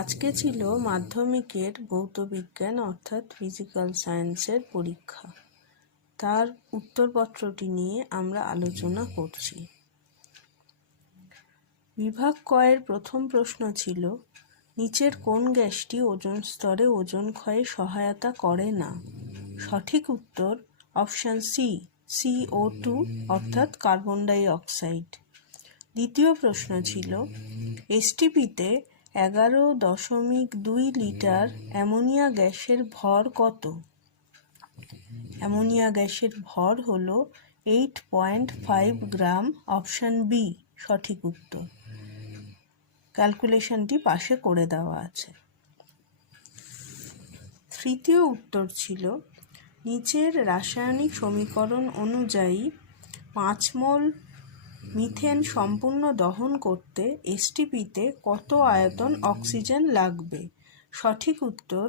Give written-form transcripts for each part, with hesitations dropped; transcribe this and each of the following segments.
আজকে ছিল মাধ্যমিকের ভৌতবিজ্ঞান অর্থাৎ ফিজিক্যাল সায়েন্সের পরীক্ষা। তার উত্তরপত্রটি নিয়ে আমরা আলোচনা করছি। বিভাগ কয়ের প্রথম প্রশ্ন ছিল, নিচের কোন গ্যাসটি ওজোন স্তরে ওজোন ক্ষয়ে সহায়তা করে না? সঠিক উত্তর অপশান সি, CO2 অর্থাৎ কার্বন ডাই অক্সাইড। দ্বিতীয় প্রশ্ন ছিল, এসটিপিতে 11.2 লিটার অ্যামোনিয়া গ্যাসের ভর কত? অ্যামোনিয়া গ্যাসের ভর হল 8.5 গ্রাম। অপশান বি সঠিক উত্তর। ক্যালকুলেশনটি পাশে করে দেওয়া আছে। তৃতীয় উত্তর ছিল, নিচের রাসায়নিক সমীকরণ অনুযায়ী 5 মোল মিথেন সম্পূর্ণ দহন করতে এসটিপিতে কত আয়তন অক্সিজেন লাগবে? সঠিক উত্তর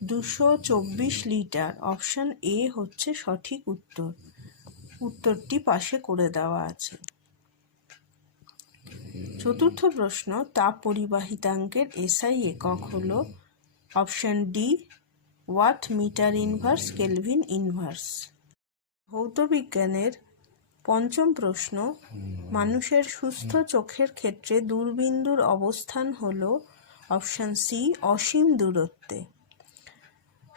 224 লিটার। অপশান এ হচ্ছে সঠিক উত্তর। উত্তরটি পাশে করে দেওয়া আছে। চতুর্থ প্রশ্ন, তাপ পরিবাহিতাঙ্কের এসআই একক হল option D, watt metre inverse kelvin inverse. ভৌতবিজ্ঞানের পঞ্চম প্রশ্ন, মানুষের সুস্থ চোখের ক্ষেত্রে দূরবিন্দুর অবস্থান হল অপশান সি, অসীম দূরত্বে।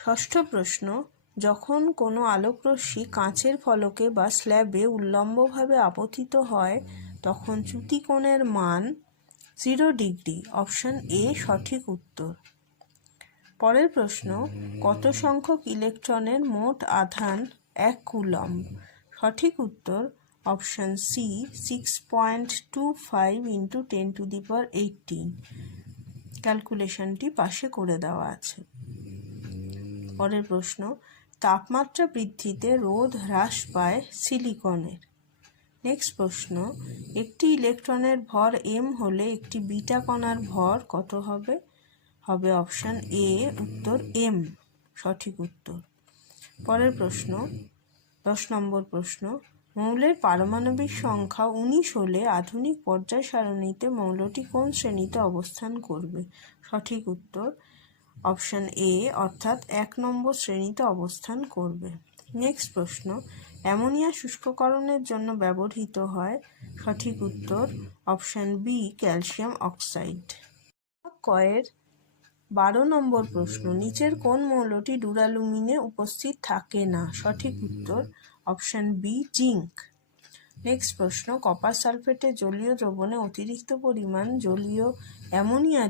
ষষ্ঠ প্রশ্ন, যখন কোনো আলোকরশ্মি কাঁচের ফলকে বা স্ল্যাবে উল্লম্বভাবে আপতিত হয় তখন চ্যুতিকোণের মান 0 ডিগ্রি। অপশান এ সঠিক উত্তর। পরের প্রশ্ন, কত সংখ্যক ইলেকট্রনের মোট আধান 1 কুলম্ব? সঠিক উত্তর অপশান সি, 6.25 × 10⁻18। ক্যালকুলেশনটি পাশে করে দেওয়া আছে। পরের প্রশ্ন, তাপমাত্রা বৃদ্ধিতে রোধ হ্রাস পায় সিলিকনের। নেক্সট প্রশ্ন, একটি ইলেকট্রনের ভর m হলে একটি বিটা কণার ভর কত হবে? হবে অপশান এ উত্তর m সঠিক উত্তর। পরের প্রশ্ন 10 নম্বর প্রশ্ন, মৌলের পারমাণবিক সংখ্যা 19 হলে আধুনিক পর্যায় সারণীতে মৌলটি কোন শ্রেণীতে অবস্থান করবে? সঠিক উত্তর অপশান এ অর্থাৎ 1 নম্বর শ্রেণীতে অবস্থান করবে। নেক্সট প্রশ্ন, অ্যামোনিয়া শুষ্ককরণের জন্য ব্যবহৃত হয়? সঠিক উত্তর অপশান বি, ক্যালসিয়াম অক্সাইড। কয়ের 12 নম্বর প্রশ্ন, নিচের কোন মৌলটি ডুরালুমিনে উপস্থিত থাকে না? সঠিক উত্তর অপশান বি, জিঙ্ক। নেক্সট প্রশ্ন, কপার সালফেটের জলীয় দ্রবণে অতিরিক্ত পরিমাণ জলীয় অ্যামোনিয়া